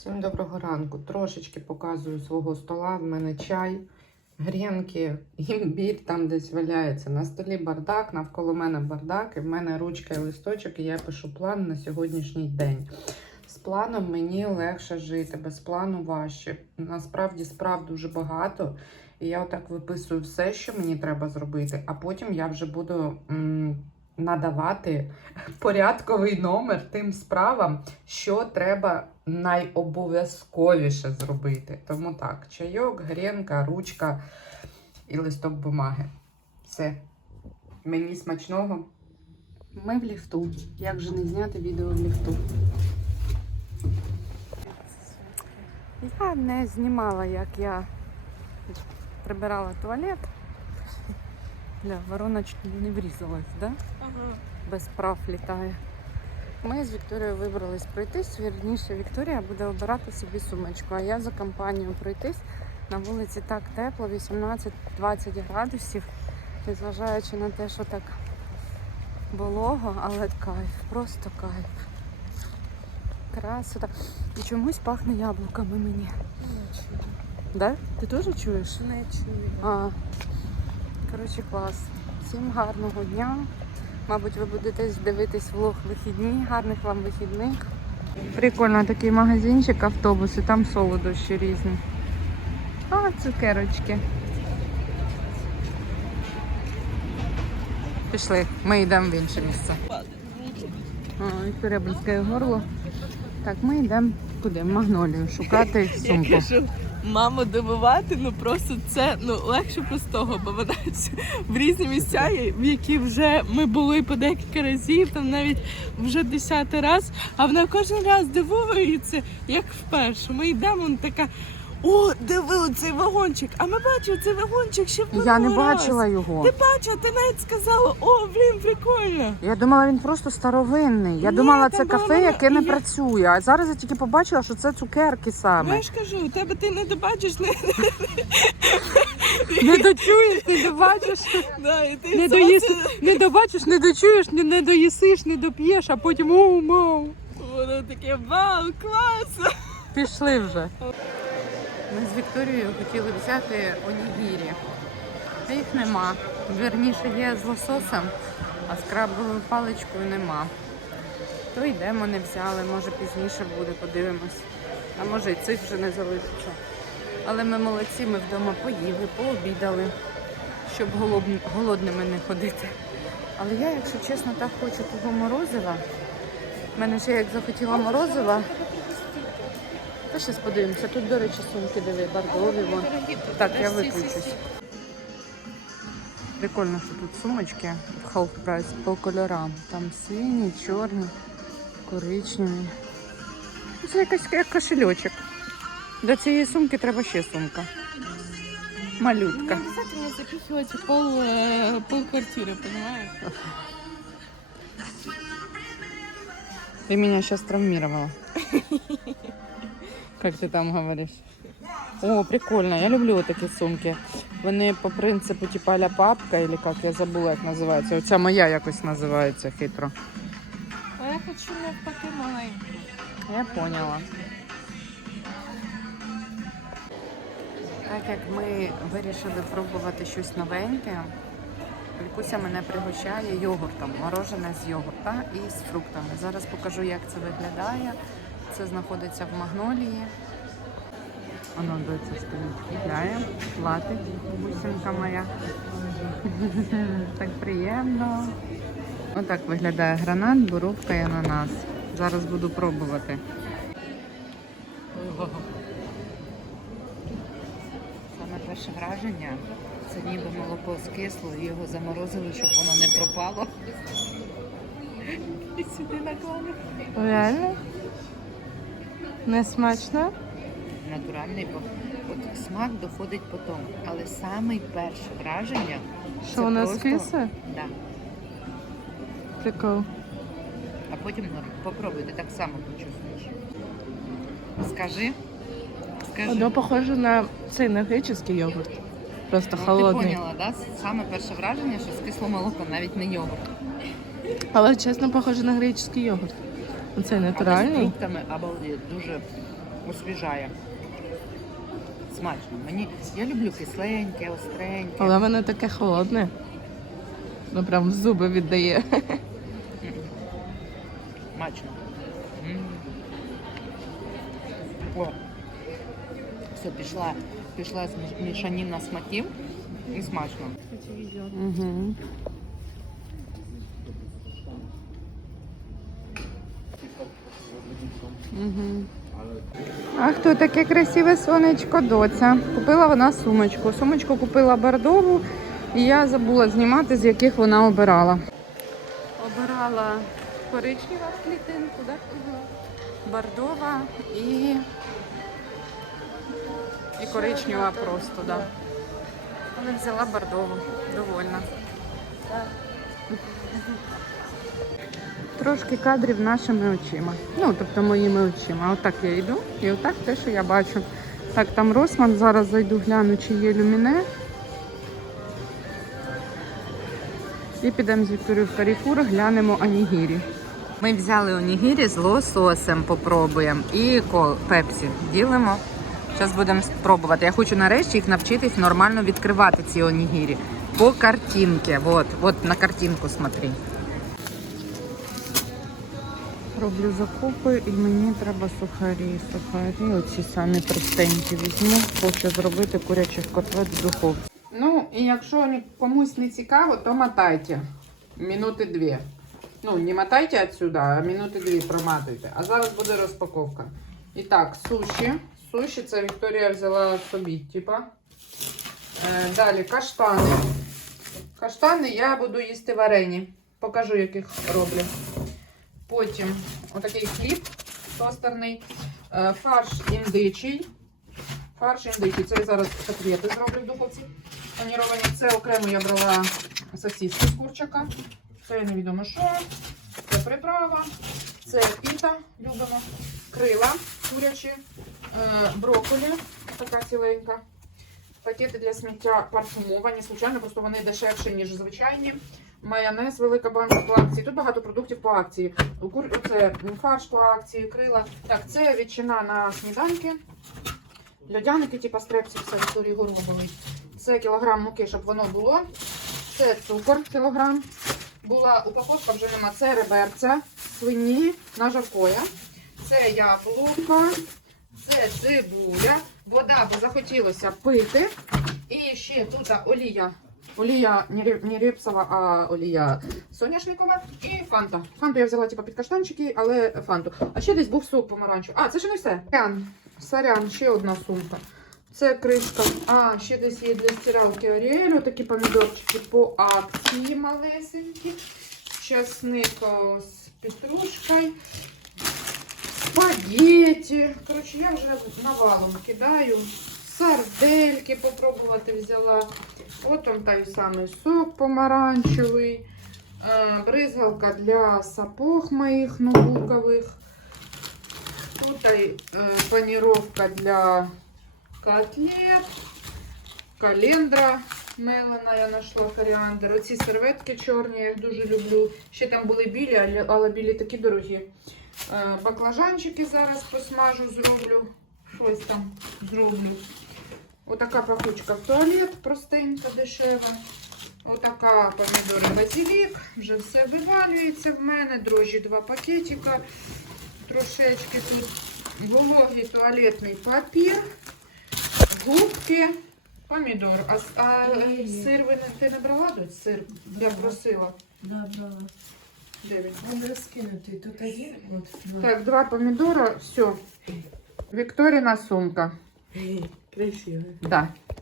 Всім доброго ранку. Трошечки показую свого стола. В мене чай, грінки, імбір там десь валяється. На столі бардак, навколо мене бардак, і в мене ручка і листочок, і я пишу план на сьогоднішній день. З планом мені легше жити, без плану важче. Насправді справ дуже багато. І я отак виписую все, що мені треба зробити, а потім я вже буду м, надавати порядковий номер тим справам, що треба найобов'язковіше зробити. Тому так, чайок, грінка, ручка і листок бумаги. Все. Мені смачного. Ми в ліфту. Як же не зняти відео в ліфту? Я не знімала, як я прибирала туалет. Бля, вороночки не врізалась, да? Ага. без прав літає. Ми з Вікторією вибрались пройтись. Вірніше, Вікторія буде обирати собі сумочку, а я за компанію пройтись. На вулиці так тепло, 18-20 градусів. Незважаючи на те, що так волого, але кайф, просто кайф. Красота. І чомусь пахне яблуками мені. Не чую. Да? Ти теж чуєш? Не чую. А, коротше, клас. Всім гарного дня. Мабуть, ви будете дивитись влог вихідні. Гарних вам вихідних. Прикольно такий магазинчик, автобуси, там солодощі різні. А, цукерочки. Пішли, ми йдемо в інше місце. А, і горло. Так, ми йдемо куди? Магнолію шукати сумку. Маму дивувати, ну просто це ну легше простого, бо вона в різні місця, в які вже ми були по декілька разів, там навіть вже десятий раз, а вона кожен раз дивується, як вперше. Ми йдемо, вона така. О, диви цей вагончик. А ми бачили цей вагончик ще в Я не минулий раз. бачила його. Ти бачила, ти навіть сказала, о, блін, прикольно. Я думала, він просто старовинний. Я Ні, думала, там це було кафе, много- яке не я- працює. А зараз я тільки побачила, що це цукерки Ну, саме. я ж кажу, у тебе ти не добачиш, не, Не дочуєш, не добачиш, да, і ти це- не добачиш, не дочуєш, не, не доїсиш, не доп'єш, а потім оу мау. Воно таке вау, клас! Пішли вже. Ми з Вікторією хотіли взяти онігірі. Та їх нема. Вірніше є з лососем, а з крабовою паличкою нема. То йдемо, не взяли, може пізніше буде, подивимось. А може і цих вже не залишиться. Але ми молодці, ми вдома поїли, пообідали, щоб голодн- голодними не ходити. Але я, якщо чесно, так хочу того морозива. У мене ще як захотіла морозива Та щас подивимося. Тут, до речі, сумки диви, бордові. Вон. Так, я виключусь. Прикольно, що тут сумочки в half price по кольорам. Там сині, чорні, коричневі. Ну, Це якась як кошельочок. До цієї сумки треба ще сумка. Малютка. Не обязательно запихивать пол, э, пол квартиры, понимаешь? Ты меня сейчас травмировала. Как ты там говоришь? О, прикольно. Я люблю такі сумки. Вони по принципу типа ля папка, или як я забула, як називається. Оця моя якось називається хитро. А я хочу навпаки маленьку. Я поняла. Так як ми вирішили пробувати щось новеньке, Вікуся мене пригощає йогуртом, морожене з йогурта і з фруктами. Зараз покажу, як це виглядає. Це знаходиться в Магнолії. Воно доця стоїть, купляє, платить, бусинка моя. Так приємно. Отак виглядає гранат, боровка і ананас. Зараз буду пробувати. Саме перше враження це ніби молоко скисло і його заморозили, щоб воно не пропало. І сюди наклали. Реально? Не смачно? Натуральний, бо от смак доходить потім. Але саме перше враження. Що воно просто- скисле? Да. Прикол. А потім ну, попробуй, ти так само почувствуєш. Скажи. Скажи. Воно похоже на цей на греческий йогурт. Просто Ну, холодний. Ти поняла, да? Саме перше враження, що скисло молоко, навіть не йогурт. Але чесно, похоже на греческий йогурт. Оцей Але з фруктами обалдеть, дуже освіжає. Смачно. Мені я люблю кисленьке, остреньке. Але воно таке холодне. Ну прям в зуби віддає. Смачно. М. О. Все, пішла, пішла змі- мішаніна смаків і смачно. Угу. Угу. А хто таке красиве сонечко, доця? Купила вона сумочку. Сумочку купила бордову, і я забула знімати, з яких вона обирала. Обирала коричнева в клітинку, так? Бордова і, і коричнева просто, так. Да. Але взяла бордову, довольна. Трошки кадрів нашими очима. Ну, тобто моїми очима. Отак я йду і отак те, що я бачу. Так, там Росман, зараз зайду гляну, чи є люміне. І підемо з Вікторією в Каріфур, глянемо анігірі. Ми взяли онігірі з лососем, попробуємо. І кол пепсі ділимо. Зараз будемо спробувати. Я хочу нарешті їх навчитись нормально відкривати ці онігірі. По картинці. Вот, вот на картинку смотри. Роблю закупи і мені треба сухарі. Сухарі, оці самі простенькі візьму. Хочу зробити курячих котлет в духовці. Ну, і якщо комусь не цікаво, то мотайте. Минути дві. Ну, не мотайте отсюда, а минути дві проматуйте. А зараз буде розпаковка. І так, суші. Суші це Вікторія взяла собі, типа. Е, далі каштани. Каштани я буду їсти варені. Покажу, яких роблю. Потім отакий хліб тостерний, е, фарш індичий. Фарш індичий. Це я зараз котлети зроблю в духовці. Паніровані. Це окремо я брала сосиски з курчака. Це я невідомо що. Це приправа. Це піта, любимо. Крила курячі, е, брокколі, така ціленька. Пакети для сміття парфумовані, звичайно, просто вони дешевші, ніж звичайні. Майонез, велика банка по акції. Тут багато продуктів по акції. Це фарш по акції, крила. Так, це ветчина на сніданки. Льодяники, типу стрепсі, все Вікторії горло болить. Це кілограм муки, щоб воно було. Це цукор кілограм. Була упаковка, вже нема. Це реберця, свині на жаркоя. Це яблука, це цибуля, вода, бо захотілося пити. І ще тут олія. Олія не, реп- не репсова, а олія соняшникова і фанта. Фанту я взяла типу, під каштанчики, але фанту. А ще десь був сок помаранчевий. А, це ще не все. Сорян, сорян, ще одна сумка. Це кришка. А, ще десь є для стиралки Аріелю, такі помідорчики по акції малесенькі. Часник з петрушкою. Спагеtti. Коротше, я вже навалом кидаю. Сардельки попробувати взяла. Потім той самий сок помаранчевий. Е, Бризгалка для сапог моїх ноутбукових. Тут е, паніровка для котлет. Календра мелена я знайшла коріандр. Оці серветки чорні, я їх дуже люблю. Ще там були білі, але білі такі дорогі. Е, Баклажанчики зараз посмажу, зроблю. Щось там зроблю. Отака пахучка в туалет, простенька, дешева. Отака помідори базилік. Вже все вивалюється в мене. Дрожжі два пакетика. Трошечки тут вологий туалетний папір, губки, помідор. А, а сир ви не, ти не брала тут? Сир? Я просила. Да, брала. Тут один, вот два. Так, два помидора. все. Викторина сумка. Красиво. Да.